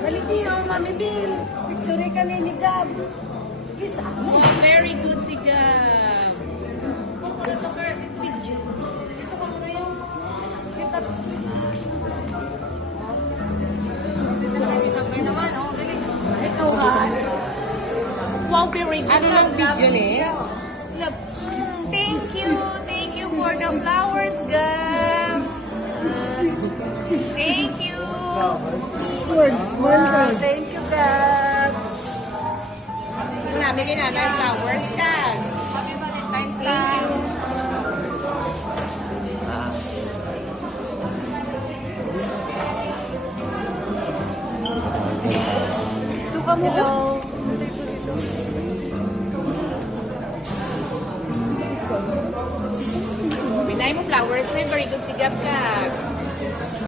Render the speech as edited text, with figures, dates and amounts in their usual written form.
Dali diyo, Mami Bill. Picture kami ni Gab. Isa. Oh, very good si Gab. Dito ka, dito video. Dito ka muna yung... Dito. Dito ka naman, oh. Dali. Ikaw ha. Wow, very good. Ano lang video ni? Love. Thank you for the flowers, Gab. Thank you. Wow, thank you, Gab. Bigyan natin flowers ka. Happy Valentine's Day. Ito ka mo. Hello. Pinay mo flowers na very good si Gab ka.